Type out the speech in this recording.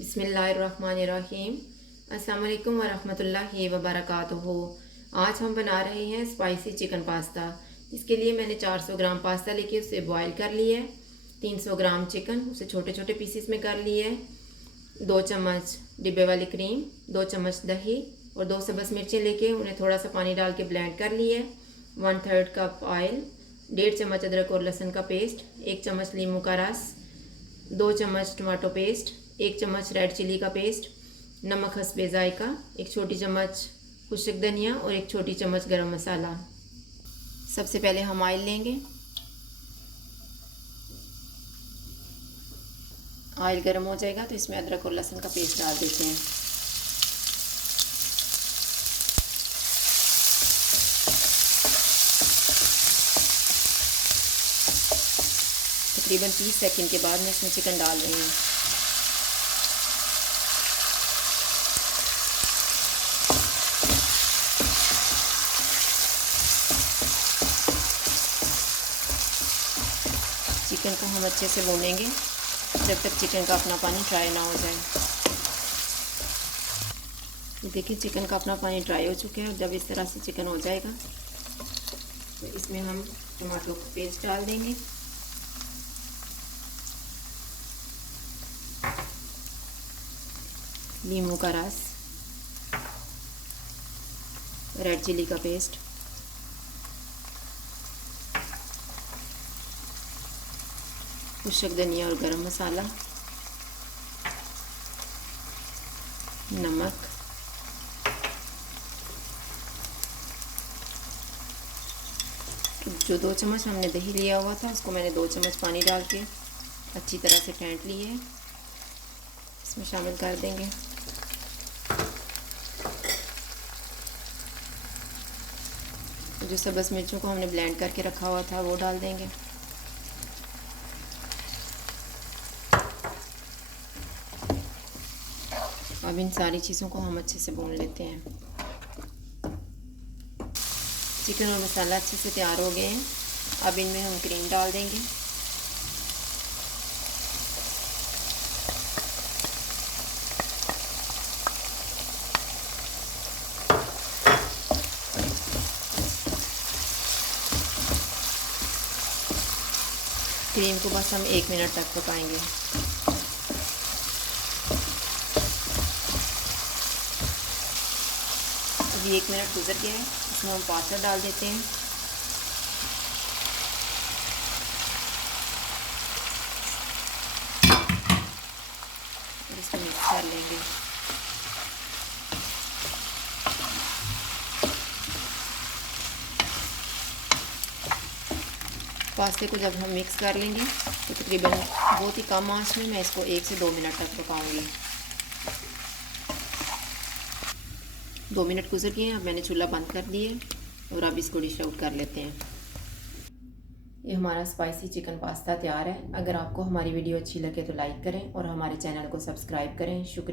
बिस्मिल्लाहिर्रहमानिर्रहीम। अस्सलाम वालेकुम वरहमतुल्लाहि वबरकातुहू। आज हम बना रहे हैं स्पाइसी चिकन पास्ता। इसके लिए मैंने 400 ग्राम पास्ता लेके उसे बॉईल कर लिया है। 300 ग्राम चिकन उसे छोटे छोटे पीसीस में कर लिए है। 2 चम्मच डिब्बे वाली क्रीम, 2 चम्मच दही और 2 सब्ज़ मिर्चें लेके उन्हें थोड़ा सा पानी डाल के ब्लेंड कर लिए है। 1/3 कप ऑयल, 1.5 चम्मच अदरक और लहसुन का पेस्ट, 1 चम्मच नींबू का रस, 2 चम्मच टमाटो पेस्ट, 1 चम्मच रेड चिली का पेस्ट, नमक हस्बे जायका, 1 छोटी चम्मच खुश्क धनिया और 1 छोटी चम्मच गरम मसाला। सबसे पहले हम ऑयल लेंगे। ऑयल गर्म हो जाएगा तो इसमें अदरक और लहसुन का पेस्ट डाल देते हैं। तकरीबन 30 सेकंड के बाद मैं इसमें चिकन डाल रही हूँ। चिकन को हम अच्छे से भूनेंगे जब तक चिकन का अपना पानी ड्राई ना हो जाए। ये देखिए चिकन का अपना पानी ड्राई हो चुका है। जब इस तरह से चिकन हो जाएगा तो इसमें हम टमाटो का पेस्ट डाल देंगे, नींबू का रस, रेड चिली का पेस्ट, खुश्क धनिया और गरम मसाला, नमक, जो 2 चम्मच हमने दही लिया हुआ था उसको मैंने 2 चम्मच पानी डाल के अच्छी तरह से फेंट लिए है। इसमें शामिल कर देंगे। जो सब्ज़ मिर्चों को हमने ब्लेंड करके रखा हुआ था वो डाल देंगे। अब इन सारी चीज़ों को हम अच्छे से भून लेते हैं। चिकन और मसाला अच्छे से तैयार हो गए हैं। अब इनमें हम क्रीम डाल देंगे। क्रीम को बस हम 1 मिनट तक पकाएंगे। अभी 1 मिनट गुजर गया है। इसमें हम पास्ता डाल देते हैं। और इसको मिक्स कर लेंगे। पास्ते को जब हम मिक्स कर लेंगे तो तकरीबन बहुत ही कम आंच में मैं इसको 1 से 2 मिनट तक पकाऊंगी। 2 मिनट गुजर गए हैं। अब मैंने चूल्हा बंद कर दिया और अब इसको डिश आउट कर लेते हैं। ये हमारा स्पाइसी चिकन पास्ता तैयार है। अगर आपको हमारी वीडियो अच्छी लगे तो लाइक करें और हमारे चैनल को सब्सक्राइब करें। शुक्रिया।